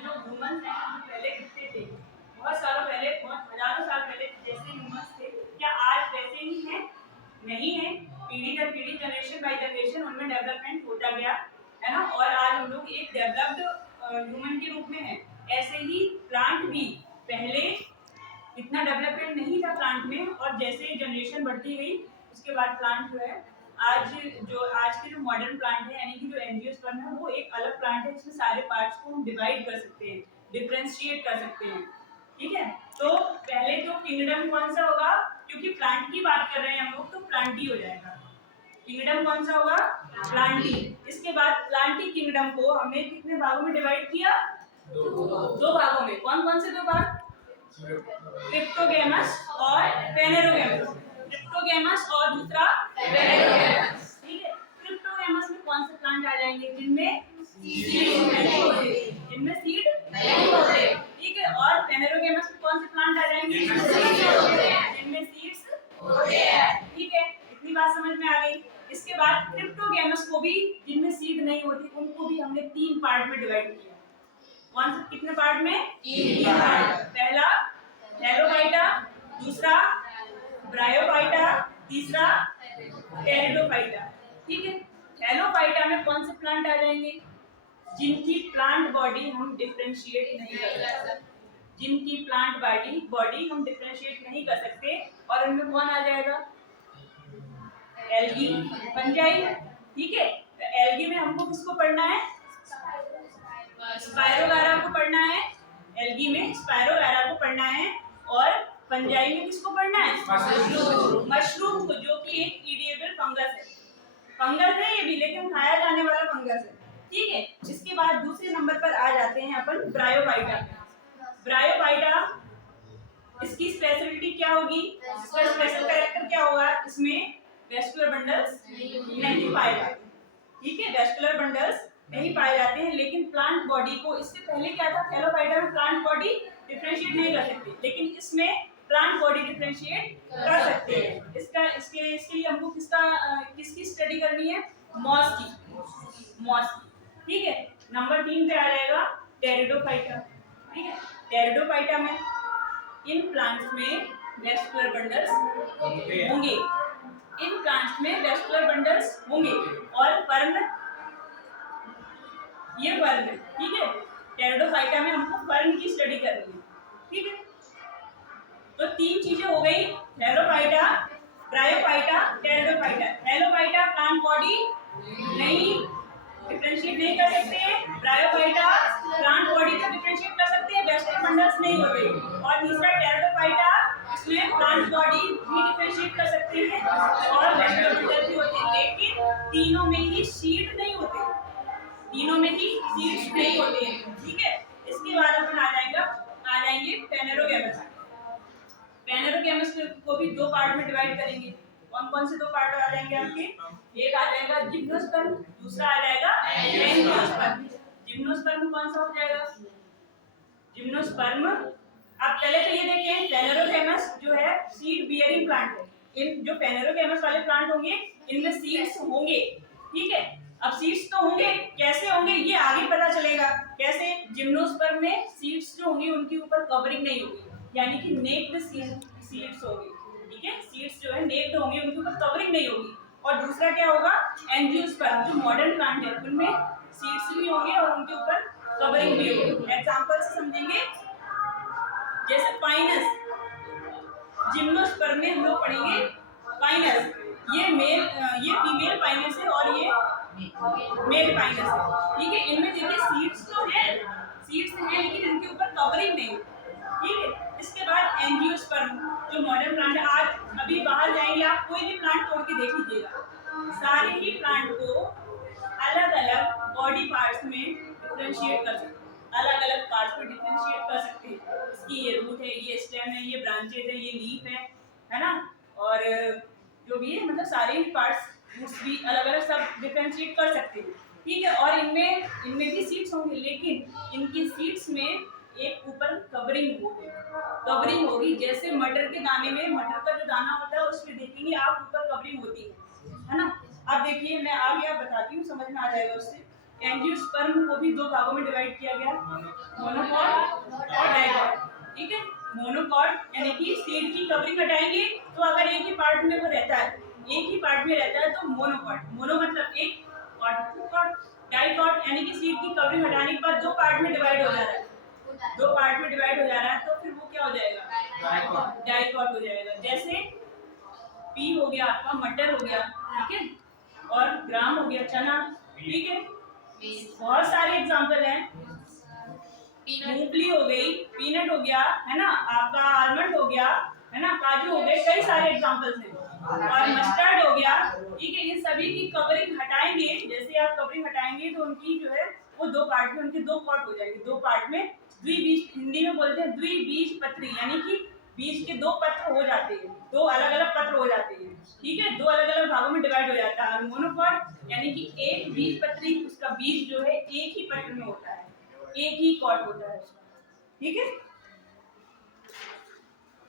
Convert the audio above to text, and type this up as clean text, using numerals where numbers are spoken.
जो ह्यूमंस हैं जो पहले दिखते थे, बहुत सालों पहले, बहुत हजारों साल पहले जैसे ह्यूमंस थे, क्या आज वैसे ही हैं? नहीं है। पीढ़ी दर पीढ़ी, जनरेशन बाय जनरेशन उनमें डेवलपमेंट होता गया, है ना। और आज हम लोग एक डेवलप्ड ह्यूमन के रूप में हैं। ऐसे ही प्लांट भी पहले इतना डेवलपमेंट नहीं था प्लांट में, और जैसे जनरेशन बढ़ती गई उसके बाद प्लांट जो है आज के जो मॉडर्न प्लांट है, यानी कि जो एंजियोस्पर्म है, वो एक अलग प्लांट है। इसमें सारे पार्ट्स को हम डिवाइड कर सकते हैं, डिफरेंशिएट कर सकते हैं, ठीक है। तो पहले तो किंगडम कौन सा होगा, क्योंकि प्लांट की बात कर रहे हैं हम लोग, तो प्लांटी हो जाएगा। किंगडम कौन सा होगा? प्लांटी। इसके बाद प्लांटी किंगडम को हमने कितने भागों में डिवाइड किया? दो भागों में। कौन कौन से दो भाग? क्रिप्टोगैमस और पेनेरोगैमस। क्रिप्टोगैमस और दूसरा पेनेरोगैमस, ठीक है। क्रिप्टोगैमस में कौन से प्लांट आ जाएंगे? जिनमें सीड नहीं होते, जिनमें सीड नहीं होते, ठीक है। और पेनेरोगैमस में कौन से प्लांट आ जाएंगे? जिनमें सीड्स होते हैं, ठीक है। इतनी बात समझ में आ गई। इसके बाद क्रिप्टोगैमस को भी, जिनमें सीड नहीं होती, उनको भी हमने 3 पार्ट में डिवाइड किया। कौन से कितने पार्ट में? 3 पार्ट। पहला हेलोफाइटा, दूसरा ब्रायोफाइटा, तीसरा टेरिडोफाइटा, ठीक है। हेलोफाइटा में कौन से प्लांट आ जाएंगे? जिनकी प्लांट बॉडी हम डिफरेंशिएट नहीं कर सकते, जिनकी प्लांट बॉडी हम डिफरेंशिएट नहीं कर सकते। और उनमें कौन आ जाएगा? एल्गी, फंजाई, ठीक है। तो एल्गी में हमको किसको पढ़ना है? स्पायरोगारा को पढ़ना है। एल्गी में स्पायरोगारा को पढ़ना है। और फंजाई में किसको पढ़ना है? मशरूम को, जो कि एक ईडिएबल फंगस है। फंगस है ये भी, लेकिन खाया जाने वाला फंगस है, ठीक है। इसके बाद दूसरे नंबर पर आ जाते हैं अपन ब्रायोफाइटा। ब्रायोफाइटा, इसकी स्पेशलिटी क्या होगी? इसका स्पेशल कैरेक्टर क्या होगा? इसमें वेस्कुलर बंडल्स नहीं पाए जाते, ठीक है। वेस्कुलर बंडल्स नहीं पाए जाते हैं। लेकिन प्लांट बॉडी को, इससे पहले क्या था, थैलोफाइटा में प्लांट बॉडी डिफरेंशिएट नहीं कर सकते, लेकिन इसमें प्लांट बॉडी डिफरेंशिएट कर सकते हैं। इसके लिए हमको किसकी स्टडी करनी है? मॉस की, ठीक है। नंबर 3 पे आ जाएगा टेरिडोफाइटा, ठीक है। टेरिडोफाइटा में इन प्लांट्स में वेस्कुलर बंडल्स होंगे, इन प्लांट्स में वेस्कुलर बंडल्स होंगे। और फर्न, ये फर्न है, ठीक है। टेरिडोफाइटा में हमको फर्न की स्टडी करनी है, ठीक है। तो 3 चीजें हो गई, हेलोफाइटा, ब्रायोफाइटा, टेरिडोफाइटा। हेलोफाइटा प्लांट बॉडी नहीं डिफरेंशिएट नहीं कर सकते, ब्रायोफाइटा प्लांट बॉडी को डिफरेंशिएट कर सकते हैं, वेस्कुलर बंडल्स नहीं होते। और तीसरा टेरिडोफाइटा, इसमें प्लांट बॉडी भी डिफरेंशिएट कर सकते हैं और वेस्कुलर बंडल्स भी होते हैं, लेकिन तीनों में ही सीड नहीं होते, तीनों में ही सीड्स नहीं होते हैं, ठीक है। इसके बाद अपन आ जाएंगे पेनेरोगैमस। पेनेरोगैमस को भी 2 पार्ट में डिवाइड करेंगे। कौन कौन से 2 पार्ट आ जाएंगे आपके? एक आ जाएगा जिम्नोस्पर्म, दूसरा आ जाएगा एंजियोस्पर्म। जिम्नोस्पर्म कौन सा हो जाएगा? जिम्नोस्पर्म। अब पहले तो ये देखें, पेनेरोगैमस जो है सीड बियरिंग प्लांट है। इन जो पेनेरोगैमस वाले प्लांट होंगे, इनमें सीड्स होंगे, ठीक है। अब सीड्स तो होंगे, कैसे होंगे ये आगे पता चलेगा। कैसे? जिम्नोस्पर्म में सीड्स जो होंगी उनके ऊपर कवरिंग नहीं होगी, यानी कि नेक्ड सीड्स होंगे, ठीक है। सीड्स जो है नेक्ड होंगे, उनके ऊपर कवरिंग नहीं होगी। और दूसरा क्या होगा? एंजियोस्पर्म, जो मॉडर्न प्लांट है, उनमें सीड्स भी होंगे और उनके ऊपर कवरिंग भी होगी। एग्जांपल से समझेंगे, जैसे पाइनस, जिम्नोस्पर्म में हम लोग पढ़ेंगे पाइनस, ये फीमेल पाइनस है और ये मेल पाइनस है, ठीक है। इनमें देखिए सीड्स तो है, लेकिन इनके ऊपर कवरिंग नहीं, ठीक है। इसके बाद एंजियोस्पर्म, जो मॉडर्न प्लांट है। आज अभी बाहर जाएंगे आप, कोई भी प्लांट तोड़ के देख लीजिएगा, सारे ही प्लांट को अलग अलग बॉडी पार्ट्स में डिफरेंशिएट कर सकते हैं, अलग अलग पार्ट्स में डिफरेंशिएट कर सकते हैं। इसकी ये रूट है, ये स्टेम है, ये ब्रांचेज है, ये लीफ है ना। और जो भी है, मतलब सारे ही पार्ट्स रूट्स भी अलग अलग सब डिफरेंशिएट कर सकते हैं, ठीक है। और इनमें भी सीड्स होंगे, लेकिन इनकी सीड्स में एक ऊपर कवरिंग होगी। जैसे मटर के दाने में, मटर का जो दाना होता है उसमें देखेंगे आप ऊपर कवरिंग होती है ना। अब देखिए मैं आगे आप बताती हूँ, समझ में आ जाएगा उससे। एंजियोस्पर्म को भी दो भागों में डिवाइड किया गया, मोनोकॉट और डाइकॉट। ठीक है, मोनोकॉट यानी कि सीड की कवरिंग हटाएंगे तो अगर एक ही पार्ट में वो रहता है, एक ही पार्ट में रहता है तो मोनोकॉट, मोनो मतलब एक, कॉट कॉट। डाइकॉट यानी कि सीड की कवरिंग हटाने के बाद दो पार्ट में डिवाइड हो जा रहा है, दो पार्ट में डिवाइड हो जा रहा है तो फिर वो क्या हो जाएगा, डाइकॉट हो जाएगा। जैसे पी हो गया आपका, मटर हो गया, ठीक है, और ग्राम हो गया चना, ठीक है। बहुत सारे एग्जांपल हैं, मूंगफली हो गई, पीनट हो गया, है ना, आपका आलमंड हो गया, है ना, काजू हो गए, कई सारे एग्जांपल्स हैं, और मस्टर्ड हो गया, ठीक है। इन सभी की कवरिंग हटाएंगे, जैसे आप कवरिंग हटाएंगे तो उनकी जो है वो दो पार्ट में, उनके दो कॉट हो जाएंगे, दो पार्ट में द्विबीज, हिंदी में बोलते हैं द्विबीजपत्री, यानी कि बीज के दो पत्र हो जाते हैं, दो अलग अलग पत्र हो जाते हैं, ठीक है, दो अलग अलग भागों में डिवाइड हो जाता है। और मोनोकॉट यानी कि एक बीजपत्री, उसका बीज जो है एक ही पत्र में होता है, एक ही कॉट होता है उसका, ठीक है।